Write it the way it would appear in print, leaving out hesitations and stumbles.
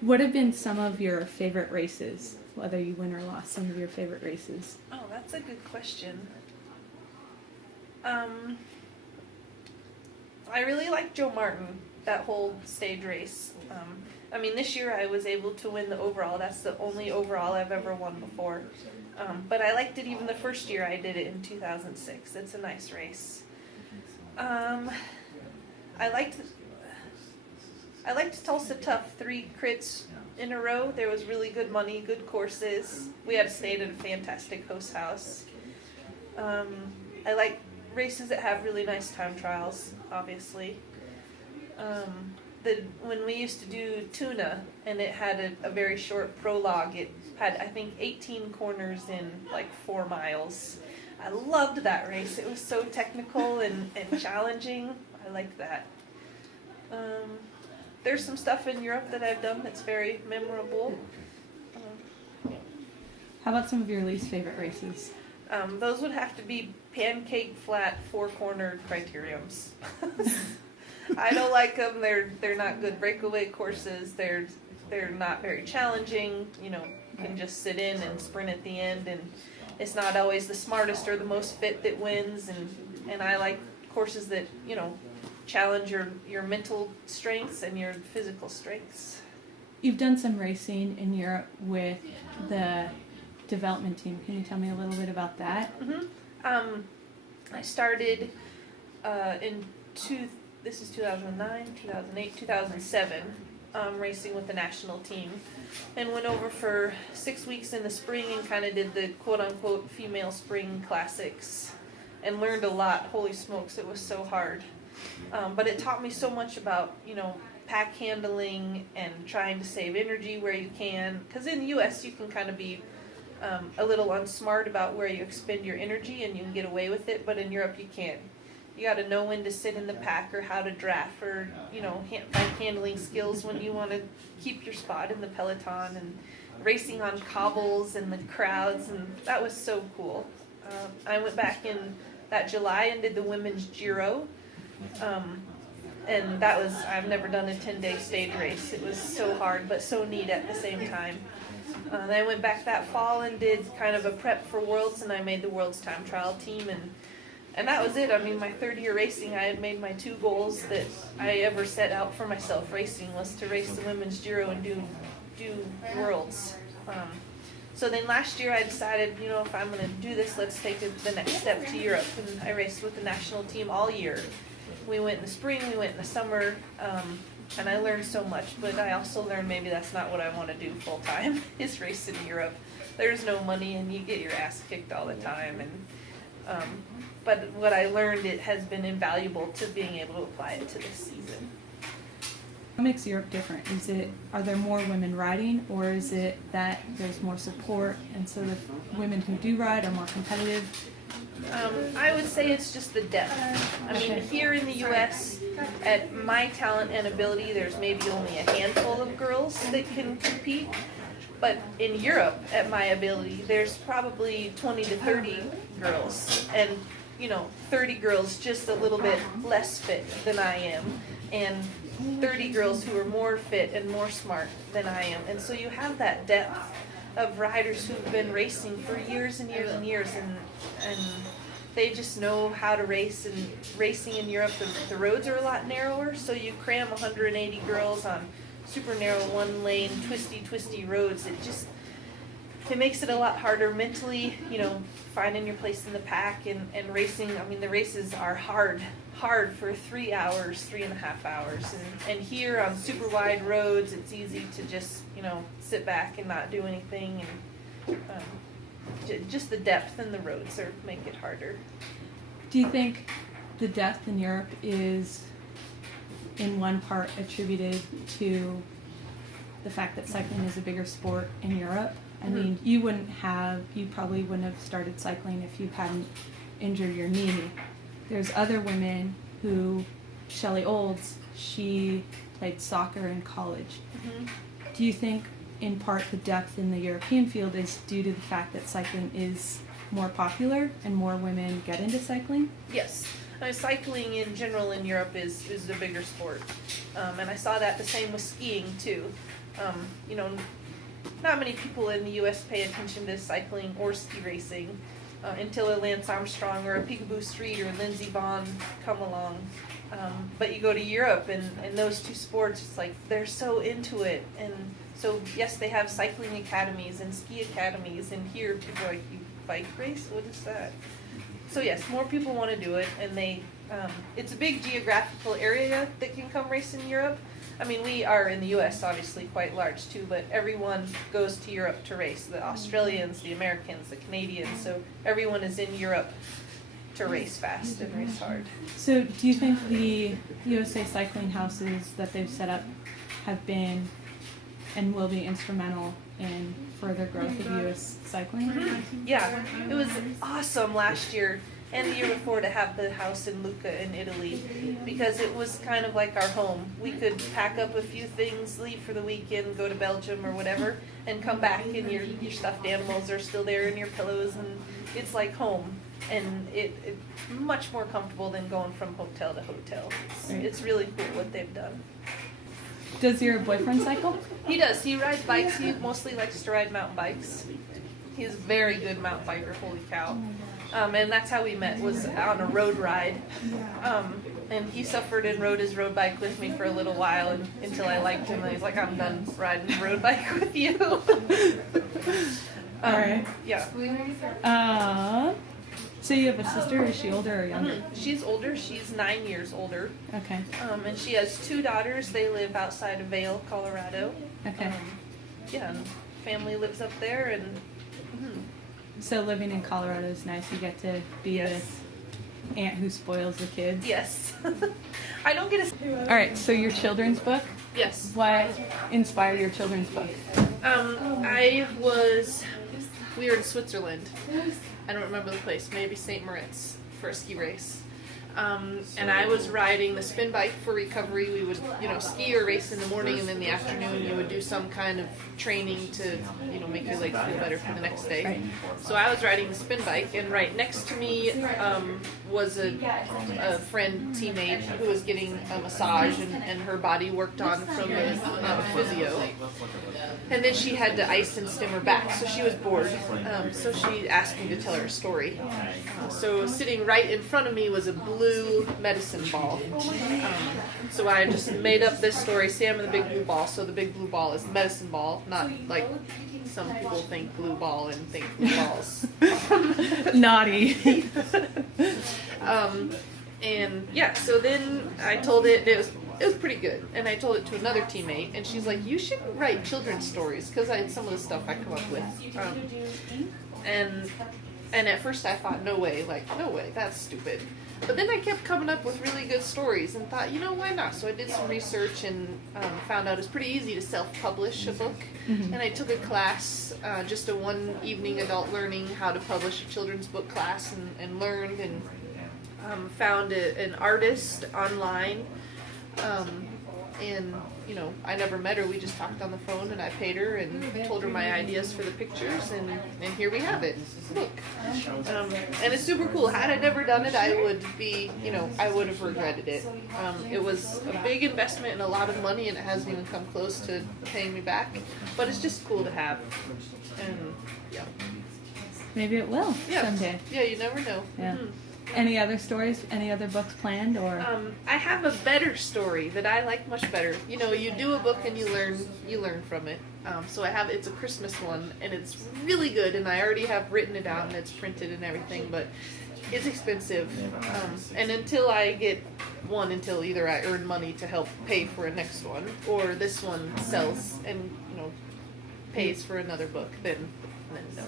What have been some of your favorite races, whether you win or lost, some of your favorite races? Oh, that's a good question. I really like Joe Martin, that whole stage race. This year I was able to win the overall. That's the only overall I've ever won before. But I liked it even the first year I did it in 2006. It's a nice race. I liked Tulsa Tough 3 crits in a row. There was really good money, good courses. We had stayed at a fantastic host house. I like races that have really nice time trials, obviously. When we used to do Tuna, and it had a very short prologue, it had, I think, 18 corners in like 4 miles. I loved that race. It was so technical and challenging. I liked that. There's some stuff in Europe that I've done that's very memorable. How about some of your least favorite races? Those would have to be pancake flat 4-cornered criteriums. I don't like them. They're not good breakaway courses. They're not very challenging. You can just sit in and sprint at the end, and it's not always the smartest or the most fit that wins. And I like courses that challenge your mental strengths and your physical strengths. You've done some racing in Europe with the development team. Can you tell me a little bit about that? Mm-hmm. I started this is 2009, 2008, 2007, racing with the national team, and went over for 6 weeks in the spring and kind of did the quote-unquote female spring classics and learned a lot. Holy smokes, it was so hard. But it taught me so much about, pack handling and trying to save energy where you can. Because in the U.S. you can kind of be a little unsmart about where you expend your energy and you can get away with it. But in Europe you can't. You got to know when to sit in the pack or how to draft or, bike handling skills when you want to keep your spot in the peloton, and racing on cobbles and the crowds. And that was so cool. I went back in that July and did the women's Giro. And that was, I've never done a 10-day stage race. It was so hard, but so neat at the same time. Then I went back that fall and did kind of a prep for Worlds, and I made the Worlds time trial team, and that was it. My third year racing, I had made my 2 goals that I ever set out for myself racing was to race the women's Giro and do Worlds. So then last year I decided, if I'm going to do this, let's take the next step to Europe, and I raced with the national team all year. We went in the spring, we went in the summer, and I learned so much, but I also learned maybe that's not what I want to do full time, is race in Europe. There's no money and you get your ass kicked all the time, but what I learned, it has been invaluable to being able to apply it to this season. What makes Europe different? Are there more women riding, or is it that there's more support and so the women who do ride are more competitive? I would say it's just the depth. Here in the U.S., at my talent and ability, there's maybe only a handful of girls that can compete. But in Europe, at my ability, there's probably 20 to 30 girls. And, 30 girls just a little bit less fit than I am. And 30 girls who are more fit and more smart than I am. And so you have that depth of riders who've been racing for years and years and years, and they just know how to race. And racing in Europe, the roads are a lot narrower, so you cram 180 girls on super narrow 1-lane twisty roads. It makes it a lot harder mentally, finding your place in the pack and racing. The races are hard for 3 hours, 3.5 hours. And here on super wide roads, it's easy to just, sit back and not do anything. And just the depth in the roads make it harder. Do you think the depth in Europe is in one part attributed to the fact that cycling is a bigger sport in Europe? You probably wouldn't have started cycling if you hadn't injured your knee. There's other women who, Shelley Olds, she played soccer in college. Mm-hmm. Do you think in part the depth in the European field is due to the fact that cycling is more popular and more women get into cycling? Yes. Cycling in general in Europe is the bigger sport, and I saw that the same with skiing too. You know, not many people in the U.S. pay attention to cycling or ski racing until a Lance Armstrong or a Peekaboo Street or Lindsey Vonn come along. But you go to Europe and those two sports, it's like they're so into it. And so, yes, they have cycling academies and ski academies. And here, people are like, you bike race? What is that? So, yes, more people want to do it. And it's a big geographical area that can come race in Europe. I mean, we are in the U.S. obviously quite large too, but everyone goes to Europe to race. The Australians, the Americans, the Canadians. So everyone is in Europe to race fast and race hard. So do you think the USA cycling houses that they've set up have been and will be instrumental in further growth of US cycling? Mm-hmm. Yeah, it was awesome last year and the year before to have the house in Lucca in Italy, because it was kind of like our home. We could pack up a few things, leave for the weekend, go to Belgium or whatever, and come back and your stuffed animals are still there and your pillows, and it's like home. And it's much more comfortable than going from hotel to hotel. It's really cool what they've done. Does your boyfriend cycle? He does. He rides bikes. He mostly likes to ride mountain bikes. He's a very good mountain biker, holy cow. And that's how we met, was on a road ride. And he suffered and rode his road bike with me for a little while until I liked him. And he's like, I'm done riding a road bike with you. All right. Yeah. So you have a sister, is she older or younger? Mm-hmm. She's older, she's 9 years older. Okay. And she has 2 daughters. They live outside of Vail, Colorado. Okay. Yeah, and family lives up there, and So living in Colorado is nice. You get to be the aunt who spoils the kids. yes. I don't get a... All right, so your children's book? Yes. What inspired your children's book? We were in Switzerland. I don't remember the place, maybe St. Moritz for a ski race. And I was riding the spin bike for recovery. We would, ski or race in the morning, and then in the afternoon you would do some kind of training to, make your legs feel better for the next day. Right. So I was riding the spin bike, and right next to me was a friend, teammate, who was getting a massage, and her body worked on from a physio. And then she had to ice and stim her back, so she was bored. So she asked me to tell her a story. So sitting right in front of me was a blue medicine ball. So I just made up this story. See, I'm the big blue ball, so the big blue ball is the medicine ball, not like some people think blue ball and think blue balls. Naughty. And yeah, so then I told it was pretty good, and I told it to another teammate, and she's like, you should write children's stories, because some of the stuff I come up with. And at first I thought, no way, that's stupid. But then I kept coming up with really good stories and thought, why not? So I did some research and found out it's pretty easy to self-publish a book. Mm-hmm. And I took a class, just a one evening adult learning how to publish a children's book class, and learned and found an artist online. And I never met her. We just talked on the phone, and I paid her and told her my ideas for the pictures, and here we have it. Look. And it's super cool. Had I never done it, I would have regretted it. It was a big investment and a lot of money, and it hasn't even come close to paying me back. But it's just cool to have. And yeah. Maybe it will someday. Yeah, you never know. Yeah. Mm-hmm. Any other stories? Any other books planned, or? I have a better story that I like much better. You do a book and you learn from it. So it's a Christmas one, and it's really good, and I already have written it out and it's printed and everything, but it's expensive. And until either I earn money to help pay for a next one, or this one sells and pays for another book, then no.